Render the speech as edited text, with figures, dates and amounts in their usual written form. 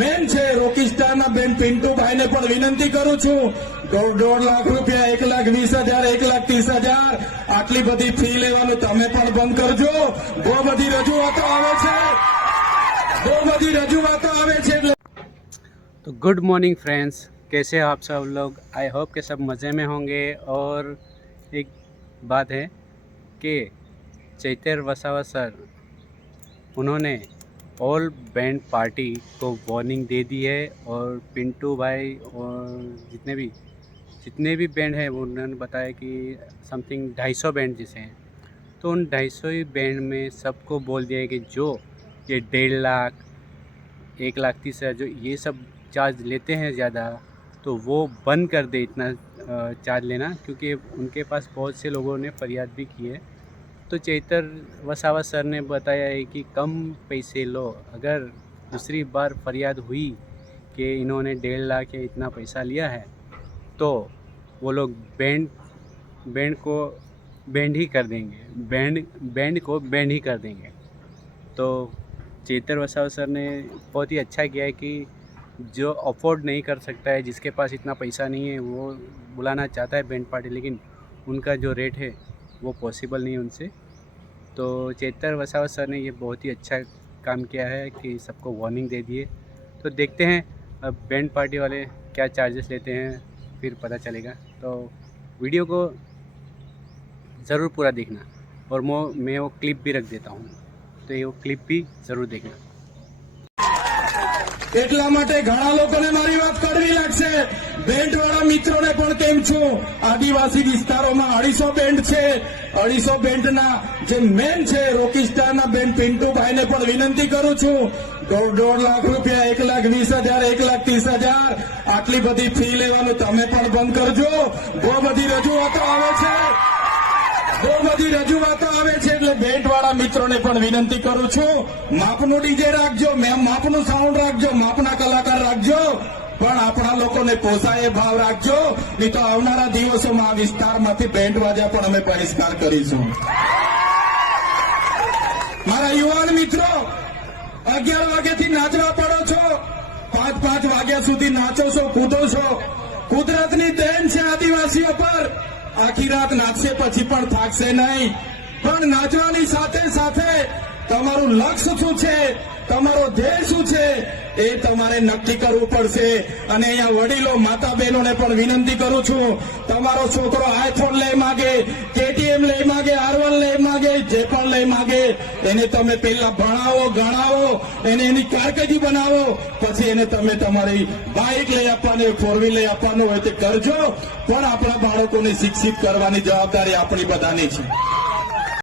મેન છે રોકીસ્ટારના બેન પિન્ટુભાઈને પણ વિનંતી કરું છું 1.5 લાખ રૂપિયા 1,20,000 1,30,000 આટલી બધી ફી લેવાનું તમે પણ બંધ કરજો। બહુ બધી રજૂઆતો આવે છે तो गुड मॉर्निंग फ्रेंड्स, कैसे हो आप सब लोग। आई होप कि सब मज़े में होंगे। और एक बात है कि चैतर वसावा सर उन्होंने ऑल बैंड पार्टी को वार्निंग दे दी है और पिंटू भाई और जितने भी बैंड हैं वो उन्होंने बताया कि समथिंग 250 बैंड जैसे हैं, तो उन 250 बैंड में सबको बोल दिया है कि जो ये 1.5 लाख 1,30,000 जो ये सब चार्ज लेते हैं ज़्यादा, तो वो बंद कर दे इतना चार्ज लेना, क्योंकि उनके पास बहुत से लोगों ने फरियाद भी की है। तो चैतर वसावा सर ने बताया है कि कम पैसे लो। अगर दूसरी बार फरियाद हुई कि इन्होंने 1.5 लाख या इतना पैसा लिया है, तो वो लोग बैंड को बैंड ही कर देंगे, बैंड को बैंड ही कर देंगे। तो चैतर वसावा सर ने बहुत ही अच्छा किया है कि जो अफोर्ड नहीं कर सकता है, जिसके पास इतना पैसा नहीं है, वो बुलाना चाहता है बैंड पार्टी, लेकिन उनका जो रेट है वो पॉसिबल नहीं है उनसे। तो चैतर वसावा सर ने ये बहुत ही अच्छा काम किया है कि सबको वार्निंग दे दिए। तो देखते हैं अब बैंड पार्टी वाले क्या चार्जेस लेते हैं, फिर पता चलेगा। तो वीडियो को ज़रूर पूरा देखना, और मैं वो क्लिप भी रख देता हूँ, तो ये वो क्लिप भी ज़रूर देखना। એટલા માટે ઘણા લોકોને મારી વાત કરવી લાગશે। બેન્ડવાળા મિત્રોને પણ કેમ છું, આદિવાસી વિસ્તારોમાં 250 બેન્ડ છે। 250 બેન્ડના જે મેન છે રોકીસ્ટારના બેન્ડ પિન્ટુભાઈને પણ વિનંતી કરું છું 1.5 લાખ રૂપિયા 1,20,000 1,30,000 આટલી બધી ફી લેવાનું તમે પણ બંધ કરજો। બહુ બધી રજૂઆતો આવે છે એટલે બેન્ડવાળા મિત્રોને પણ વિનંતી કરું છું, માપનું ડીજે રાખજો, માપનું સાઉન્ડ રાખજો, માપના કલાકાર રાખજો, પણ આપણા લોકોને પોસાય એ ભાવ રાખજો, નહીં તો આવનારા દિવસોમાં આ વિસ્તારમાંથી બેન્ડ વાજા પણ અમે બહિષ્કાર કરીશું। મારા યુવાન મિત્રો 11 વાગ્યાથી નાચવા પડો છો, 5 વાગ્યા સુધી નાચો છો, કૂદો છો। કુદરતની દેન છે આદિવાસીઓ પર। આખી રાત નાચશે પછી પણ થાકશે નહીં, પણ નાચવાની સાથે સાથે તમારું લક્ષ્ય શું છે, તમારો ધ્યેય શું છે એ તમારે નક્કી કરવું પડશે। અને અહીંયા વડીલો માતા બહેનોને પણ વિનંતી કરું છું, તમારો છોકરો આઈફોન લઈ માગે, કેટીએમ લઈ માગે, R1 લઈ માગે, જે પણ લઈ માગે, એને તમે પહેલા ભણાવો, ગણાવો, એને એની કારકિર્દી બનાવો, પછી એને તમે તમારી બાઇક લઈ આપવાની, 4 વ્હીલ લઈ આપવાનું હોય તે કરજો, પણ આપણા બાળકોને શિક્ષિત કરવાની જવાબદારી આપણી બધાની છે।